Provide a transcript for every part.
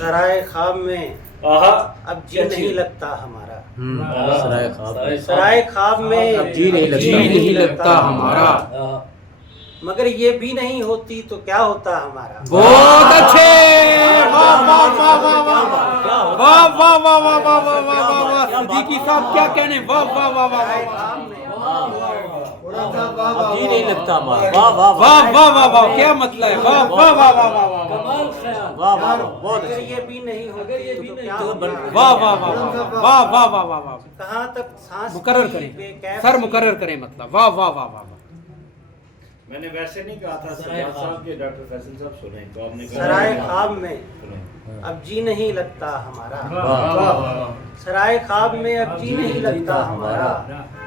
سرائے خواب میں اب جی نہیں لگتا ہمارا، سرائے خواب میں اب جی نہیں لگتا ہمارا، مگر یہ بھی نہیں ہوتی تو کیا ہوتا ہمارا۔ بہت اچھے، واہ واہ واہ واہ واہ واہ واہ واہ واہ واہ واہ واہ واہ، صدیقی صاحب کیا کہنے، واہ واہ واہ واہ اب جی نہیں لگتا ہمارا، واہ واہ واہ واہ واہ واہ، کیا مطلب ہے، واہ واہ واہ واہ واہ واہ کمال خیال، واہ واہ بہت اگر یہ بھی نہیں ہوتی تو کیا ہوتا واہ واہ واہ واہ واہ واہ واہ واہ، کہاں تک سانس مقرر کریں سر، مقرر کریں مطلب، واہ واہ واہ واہ۔ میں نے ویسے نہیں کہا تھا سجاد صاحب کے، ڈاکٹر فیصل صاحب سنیں تو آپ نے کہا سرائے خواب میں اب جی نہیں لگتا ہمارا، سرائے خواب میں اب جی نہیں لگتا ہمارا،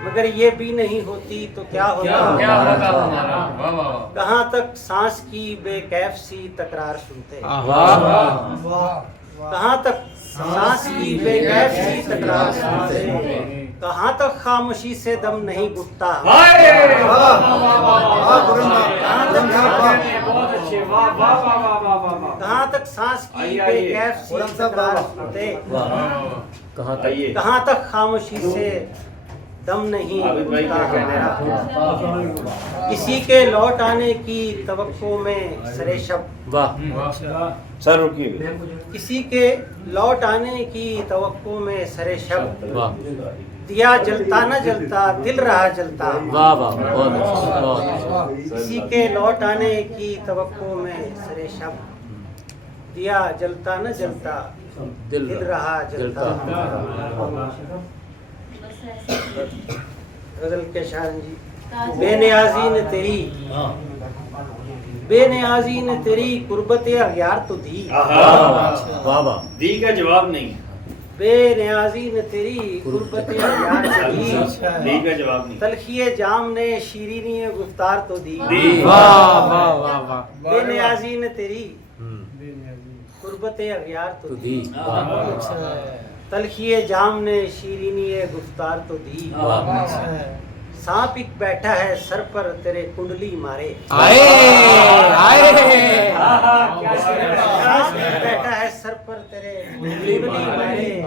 مگر یہ بھی نہیں ہوتی تو کیا ہوتا ہمارا۔ کہاں تک سانس کی بے کیف سی تکرار سنتے، کہاں تک سانس کی بے کیف سی تکرار سنتے، کہاں تک خاموشی سے دم نہیں گھٹتا، کہاں تک سانس کی بے کیف سی تکرار سنتے، کہاں تک خاموشی سے دم نہیں گھٹتا ہمارا۔ کسی کے لوٹ آنے کی توقع میں سرے شب، سر رکیے، کسی کے لوٹ آنے کی توقع میں سرے شب، دیا جلتا نہ جلتا دل رہا جلتا، واہ واہ بہت اچھا، کسی کے لوٹ آنے کی توقع میں سرے شب، دیا جلتا نہ جلتا دل رہا جلتا۔ غزل کے شاعر جی، بے نیازی نے تیری، بے نیازی نے تیری قربت اغیار تو دی، واہ واہ، دی کا جواب نہیں، بے نیازی نے تیری قربت اغیار تو دی، دی کا جواب نہیں، تلخی جام نے شیرینی گفتار تو دی، واہ واہ واہ واہ، بے نیازی نے تیری قربت اغیار تو دی، تلخی جام نے شیرینی گفتار تو دی، سانپ ایک بیٹھا ہے سر پر تیرے کنڈلی مارے، آئے آئے، سانپ ایک بیٹھا ہے سر پر تیرے کنڈلی مارے،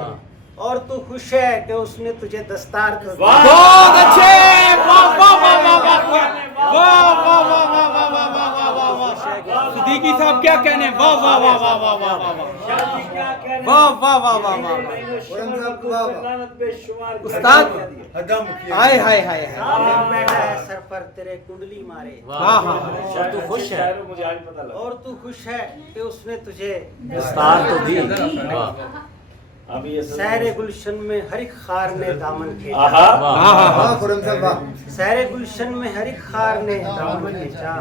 اور تو خوش ہے کہ اس نے تجھے دستار تو دی۔ بہت اچھے، واہ واہ واہ واہ واہ واہ واہ واہ واہ واہ واہ واہ واہ، صدیقی صاحب کیا کہنے، واہ واہ واہ واہ واہ واہ واہ واہ واہ واہ واہ واہ، استاد ہائے ہائے ہائے، سانپ ایک بیٹھا ہے سر پر تیرے کنڈلی مارے، ہاں ہاں، اور تو خوش ہے، مجھے آج پتہ لگا، اور تو خوش ہے کہ اس نے تجھے دستار تو دی، اب یہ سحر گلشن میں ہر ایک خار نے دامن کھینچا، سحر گلشن میں ہر ایک خار نے دامن کھینچا،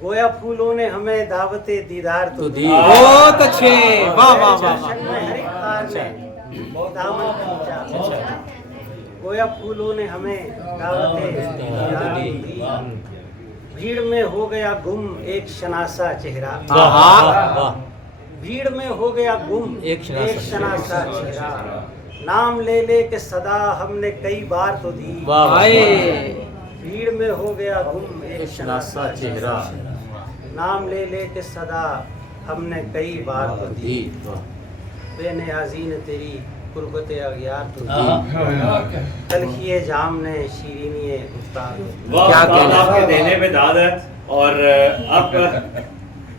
گویا پھولوں نے ہمیں دعوت دیدار تو دی، بہت اچھے، واہ واہ واہ گلشن میں ہر ایک خار نے دامن کھینچا، گویا پھولوں نے ہمیں دعوت دیدار تو دی، بھیڑ میں ہو گیا گم ایک شناسا چہرہ، واہ، بھیڑ میں ہو گیا گم ایک شناسا چہرہ، نام لے لے کے صدا ہم نے کئی بار تو دی، آئے، بھیڑ میں ہو گیا گم ایک شناسا چہرہ، نام لے لے کے صدا ہم نے کئی بار تو دی، بے نیازی نے تیری قربت اغیار تو دی، تلخی جام نے شیرینی گفتار تو دی۔ کیا آپ کے دینے میں داد ہے، اور اب